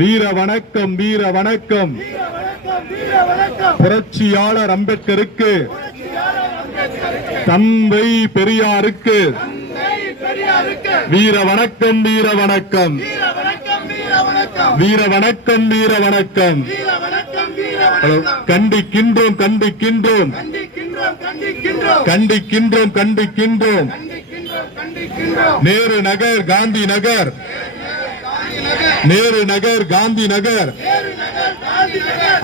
வீர வணக்கம் வீர வணக்கம். புரட்சியாளர் அம்பேத்கருக்கு, தந்தை பெரியாருக்கு வீர வணக்கம் வீர வணக்கம். வீர வணக்கம் வீர வணக்கம். கண்டிக்கின்றோம் கண்டிக்கின்றோம் கண்டிக்கின்றோம் கண்டிக்கின்றோம். நேரு நகர் காந்தி நகர், நேரு நகர் காந்தி நகர்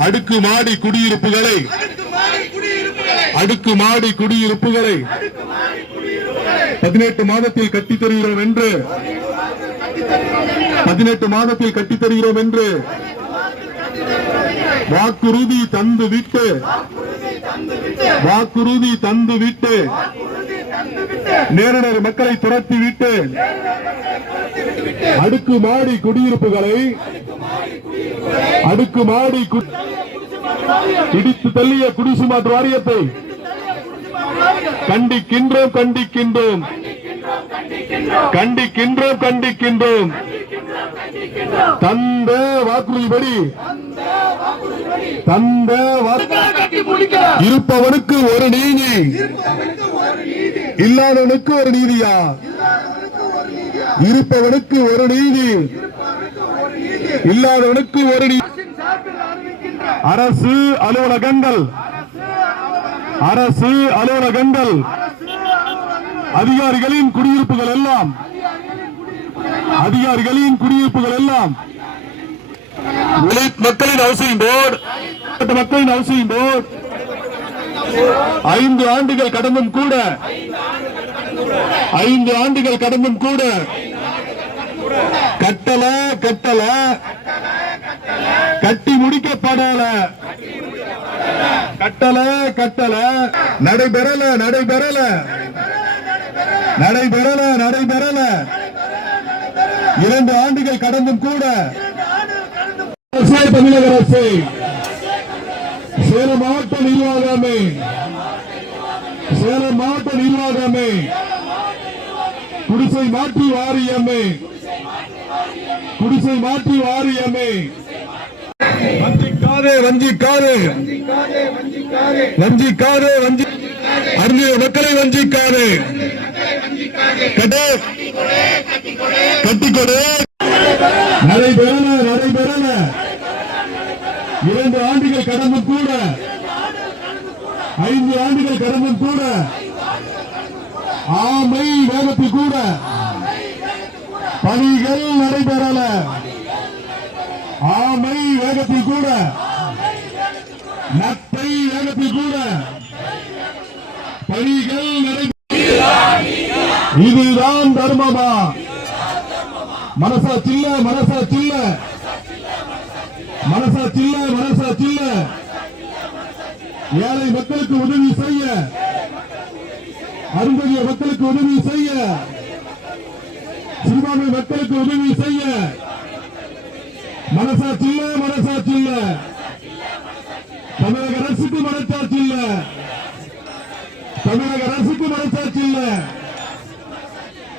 அடுக்குமாடி குடியிருப்புகளை, அடுக்குமாடி குடியிருப்புகளை 18 மாதத்தில் கட்டித் தருகிறோம் என்று, 18 மாதத்தில் கட்டித் தருகிறோம் என்று வாக்குறுதி தந்து விட்டு, வாக்குறுதி தந்து விட்டு நேரடி மக்களை துரத்தி விட்டு அடுக்குமாடி குடியிருப்புகளை, அடுக்குமாடி இடித்து தள்ளிய குடிசை மாற்று வாரியத்தை கண்டிக்கின்றோம் கண்டிக்கின்றோம் கண்டிக்கின்றோம் கண்டிக்கின்றோம். தந்த வாக்குறுதிப்படி, தந்த இருப்பவனுக்கு ஒரு நீதி, இல்லாதவனுக்கு ஒரு நீதியா? இருப்பவனுக்கு ஒரு நீதி, இல்லாதவனுக்கு ஒரு நீதி. அரசு அலுவலகங்கள், அரசு அலுவலகங்கள், அதிகாரிகளின் குடியிருப்புகள் எல்லாம், அதிகாரிகளின் குடியிருப்புகள் எல்லாம் மக்களின் ஹவுசிங் போர்டு, மக்களின் ஹவுசிங் போர்டு 5 ஆண்டுகள் கடந்தும் கூட, 5 ஆண்டுகள் கடந்தும் கூட கட்டல கட்டல, கட்டி முடிக்கப்படல, கட்டல கட்டல, நடைபெறல நடைபெறல நடைபெறல நடைபெறல. 2 ஆண்டுகள் கடந்தும் கூட தமிழக அரசு, சேலம் மாவட்ட நிர்வாகமே, சேலம் மாவட்ட நிர்வாகமே, குடிசை மாற்றி வாரியமே, குடிசை மாற்றி வாரியமே, வஞ்சிக்காதே வஞ்சிக்காதே வஞ்சிக்காதே வஞ்சி அருந்திய மக்களை வஞ்சிக்காதே, கட்டிக்கொடு. நடைபெறல நடைபெறல. 2 ஆண்டுகள் கடந்தும் கூட, 5 ஆண்டுகள் கடந்தும் கூட ஆமை வேகத்தில் கூட பணிகள் நடைபெறல. ஆமை வேகத்தில் கூட, நத்தை வேகத்தில் கூட பணிகள் நடைபெற. இதுதான் தர்மமா? மனசா சில்ல, மனசா சில்ல, மனசா சில்ல, மனசா சில்ல. ஏழை மக்களுக்கு உதவி செய்ய, அருந்ததிய மக்களுக்கு உதவி செய்ய, சிறுபான்மை மக்களுக்கு உதவி செய்ய மனசாட்சி இல்ல, மனசாட்சி இல்ல. தமிழக அரசுக்கு மனசாட்சி இல்ல, தமிழக அரசுக்கு மனசாட்சி இல்ல.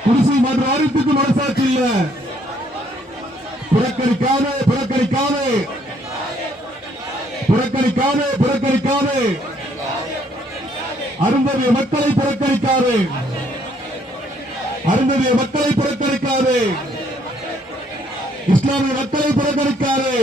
குடிசை மாற்று வாரியத்துக்கு மனசாட்சி இல்ல. புறக்கணிக்காதே புறக்கணிக்காதே புறக்கணிக்காதே புறக்கணிக்காதே. அருந்ததிய மக்களை புறக்கணிக்காதே, அருந்ததிய மக்களை புறக்கணிக்காதே, இஸ்லாமிய மக்களை புறக்கணிக்காதே.